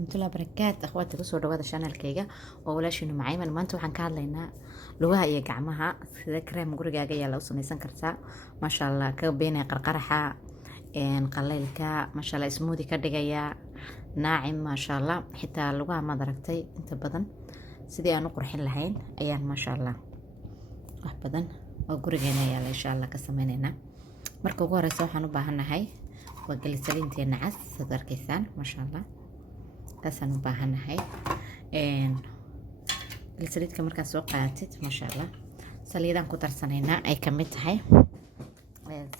waraxmatullahi wabarakaatu akhwaati kusoo dhawaada channelkayga oo walaashinu macayman maanta waxaan ka hadlaynaa lugaha iyo gacmaha sida kareem gurigaaga ayaa lagu samaysan kartaa maasha allah ka beenaya qarqaraxa qaleylka maasha allah smoothie ka dhigaya naacim maasha allah xitaa lugaha maad aragtay inta badan sidii aan u qurxin lahayn ayaan maasha allah wax badan oo gurigeena ayaa insha allah ka sameynaynaa marka ugu horeysa waxaan u baahanahay waa galisaliinteena cas sida arkaysaan maasha allah taasaan u baahanahay galisaliidka markaad soo qaadatid maasha allah saliidaan ku darsanaynaa ay ka mid tahay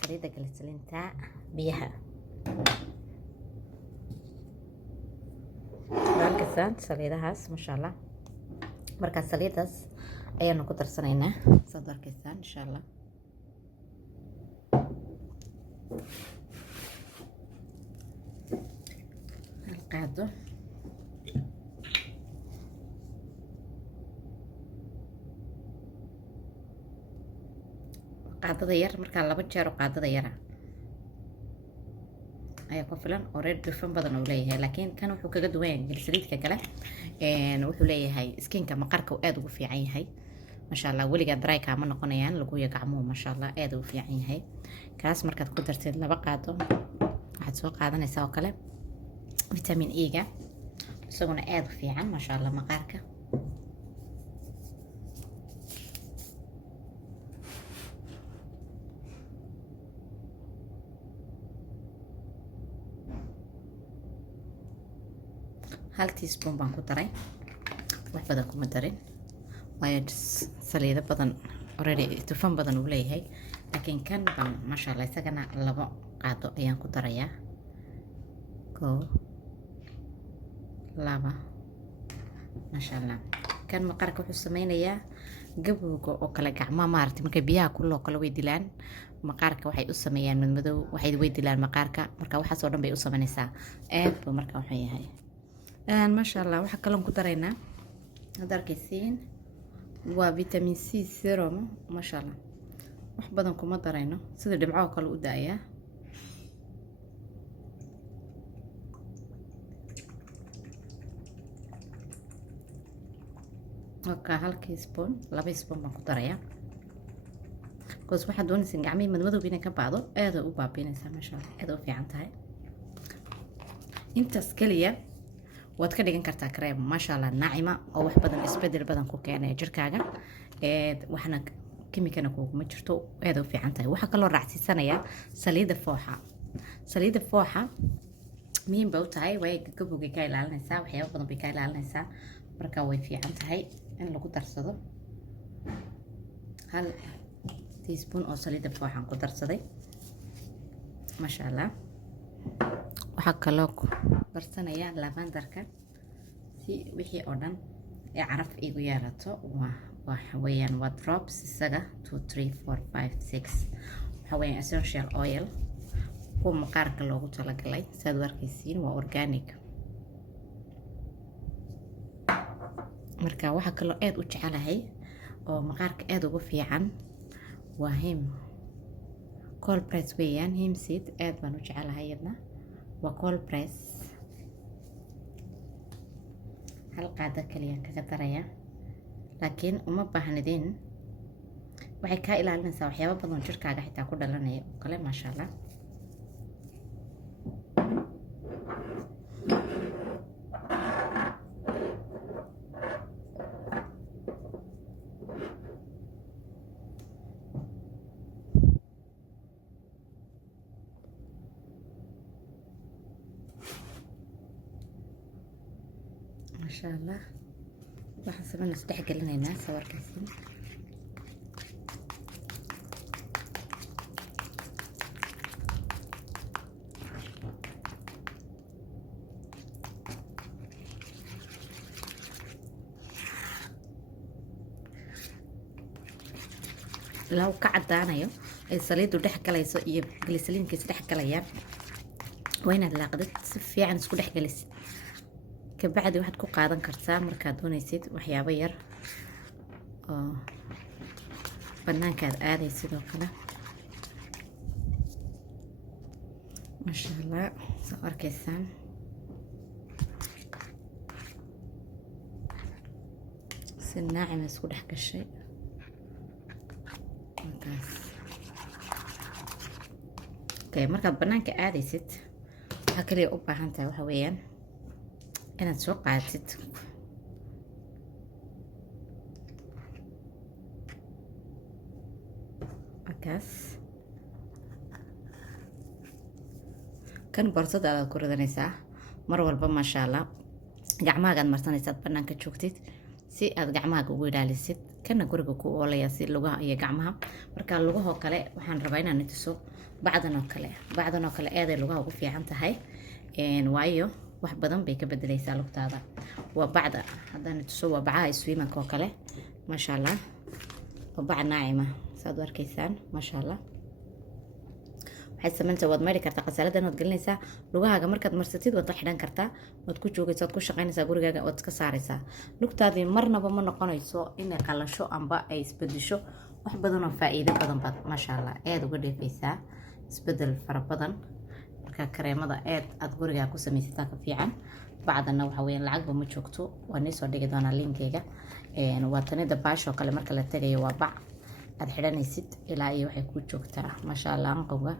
saliidda galisaliinta biyaha arkaysaan saliidahaas maasha allah markaa saliidaas ayaanu ku darsanaynaa sida arkaysaan insha allah qaado qaadada yar markaa 2 jeer oo qaadada yara ayaa ku filan oo reed dufan badan uu leeyahay laakiin kan wuxuu kaga duwan yahay galisaliidka kale wuxuu leeyahay skinka maqaarka uu aad ugu fiican yahay maasha allah weliga dry ka ma noqonayaan lagu gacmuhu maasha allah aad ugu fiican yahay kaas markaad ku darteed 2 qaado waxaad soo qaadanaysaa oo kale vitamin E ga isaguna aad u fiican maasha allah maqaarka hal teaspoon baan ku daray wax badan kuma darin waayo saliido badan already tufan badan uu leeyahay laakiin kan baan maasha allah isagana 2 qaado ayaan ku darayaa laba maasha allah kan maqaarka wuxuu sameynayaa gabowga oo kale gacmaha maaragtay markay biyaha kuloo kale way dilaan maqaarka waxay u sameeyaan madmadow waxay way dilaan maqaarka marka waxaas oo dhan bay u sameynaysaa aad buu marka wuxuu yahay maasha allah waxa kaloon ku daraynaa hadda arkaysiin waa vitamin C serum maasha allah wax badan kuma darayno sida dhibco kale u daayaa وكا هالكي سبون 2 سبون بان ku daraya goos waxa doonaysan gacmihii madmadow bina ka baado aad u baabinaysa maasha allah aad u fiican tahay intaas kaliya waad ka dhigan kartaa kareem maasha allah naacima oo wax badan isbedel badan ku keenay jirkaaga waxna kimikana kuma jirto aad u fiican tahay waxa kale oo raacsiisanaya saliida fooxa miin baa u tahay way gabowga ka ilaalinaysaa waxyaabo badan bay ka ilaalinaysaa marka way fiican tahay in lagu darsado hal teaspoon oo saliida fooxan ku darsaday maasha allah waxa kale oo darsanaya lavenderka si wixii oo dhan ee caraf igu yeelato waxa weeyaan waa drops isaga 2 3 4 5 6 waxa weeyaan essential oil kuwa maqaarka loogu talagalay saad u arkaysiin waa organic marka waxa kale aad u jecelahay oo maqaarka aad ugu fiican waa cold press weeyaan him seed aad baan u jecelahay yadna waa cold press hal qaada kaliya kaga daraya laakiin uma baahnidin waxay ka ilaalinaysaa waxyaabo badan jirkaaga xitaa ku dhalanaya oo kale maasha allah ما شاء الله waxaan sameynaa isdhex gelinaynaa sawarkaasi law ka cadaanayo ay saliidu dhex galayso iyo galisaliinka is dhex galayaan waa inaad laaqdid si fiican isku dhex galisid kabacdi waxaad ku qaadan kartaa markaad doonaysid waxyaabo yar oo banaankaad aaday sidoo kale ما شاء الله صار كيسان si naacim isku dhex gashay markaas. Okay, markaad banaanka aadaysid waxaa kaliya u baahan tahay waxa weeyaan inaad soo qaadatid markaas kan boorsadaadaad ku ridanaysaa mar walba maasha allah. gacmahagaad marsanaysaad banaanka joogtid si aad gacmahaaga ugu ilaalisid. kana guriga ku oolaya si lugaha iyo gacmaha. marka lugahoo kale waxaan rabaa inaan tuso bacdan oo kale eeday lugaha ugu fiican tahay waayo wax badan bay ka bedelaysaa lugtaada. waa bacda haddaan tuso waa bacaha swiimanka oo kale maasha allah. waa bac naacima saad u arkaysaan maasha allah. waxay samaynaysaa waad mayri kartaa qasaladan waad gelinaysaa lugahaaga markaad marsatid waad la xidhan kartaa waad ku joogaysaa waad ku shaqaynaysaa gurigaaga waad iska saaraysaa. lugtaadii marnaba ma noqonayso inay qalasho amba ay isbedesho. wax badan oo faa'iido badan baad maasha allah aad uga dheefaysaa isbedel fara badan. marka kareemada aad gurigaa ku samaysataa ka fiican. bacdana waxa weeyaan lacagba ma joogto waa nii soo dhigi doonaa linkeyga. waa tanida baashoo kale marka la tagayo waa bac aad xidhanaysid ilaa iyo waxay ku joogtaa maasha allah anqowga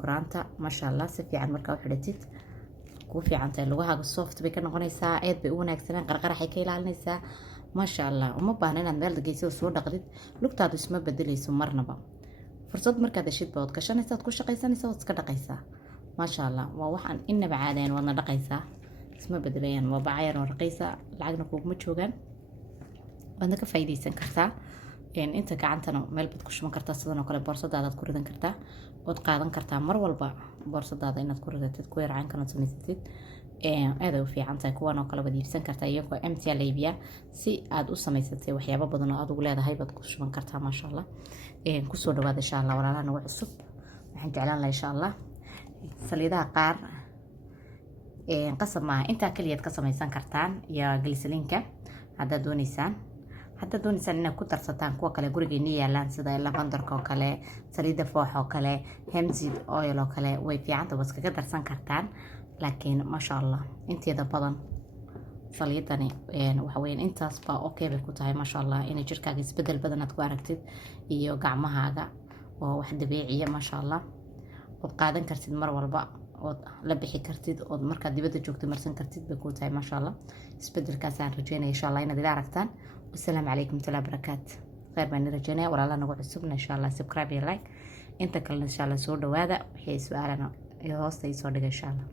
kuraanta maasha allah. si fiican markaa u xidhatid kuu fiican tahay lugahaaga soft bay ka noqonaysaa aad bay u wanaagsanaan qarqaraxay ka ilaalinaysaa maasha allah. uma baahna inaad meel geysida soo dhaqdid lugtaadu isma bedelayso marnaba. fursad markaad heshid baad gashanaysaa waad ku shaqaysanaysaa waad iska dhaqaysaa maasha allah. waa waxaan inaba caadayn waadna dhaqaysaa isma bedelayaan. waa bacayar oo raqaysa lacagna kuuguma joogaan waadna ka faa'iidaysan kartaa. inta gacantana meel baad ku shuban kartaa sidan oo kale boorsadaadaad ku ridan kartaa ood qaadan kartaa mar walba boorsadaada inaad ku ridatid ku yarcaan kana samaysatid aaday u fiican tahay. kuwan oo kale waad iibsan kartaa iyagoo empty la iibiyaa si aad u samaysatay waxyaabo badan oo aad ugu leedahay baad ku shuban kartaa maasha allah. kusoo dhawaada insha allah walaalaha nagu cusub waxaan jeclaan lahaa insha allah saliidaha qaar qasab maaha intaa kaliyaad ka samaysan kartaan iyo glisaliinka haddaad doonaysaan inaad ku darsataan kuwa kale gurigeeni yaalaan sida lavandarka oo kale saliida foox oo kale hemseed oil oo kale way fiicanta waad iskaga darsan kartaan. laakiin maasha allah inteeda badan saliidani waxa weeyaan intaas baa okay bay ku tahay maasha allah inay jirkaaga isbedel badan aad ku aragtid iyo gacmahaaga oo wax dabiiciya maasha allah. ood qaadan kartid mar walba ood la bixi kartid ood markaad dibadda joogto marsan kartid bay ku tahay maasha allah. isbedelkaasaan rajeynaya insha allah inaad ila aragtaan. والسلام عليكم ورحمة الله وبركاته. خير بان رجعنا ولا لا نقعد سبنا إن شاء الله سبسكرايب لايك. انت كلنا إن شاء الله سور دوادا وحي سؤالنا يهوستي سور إن شاء الله.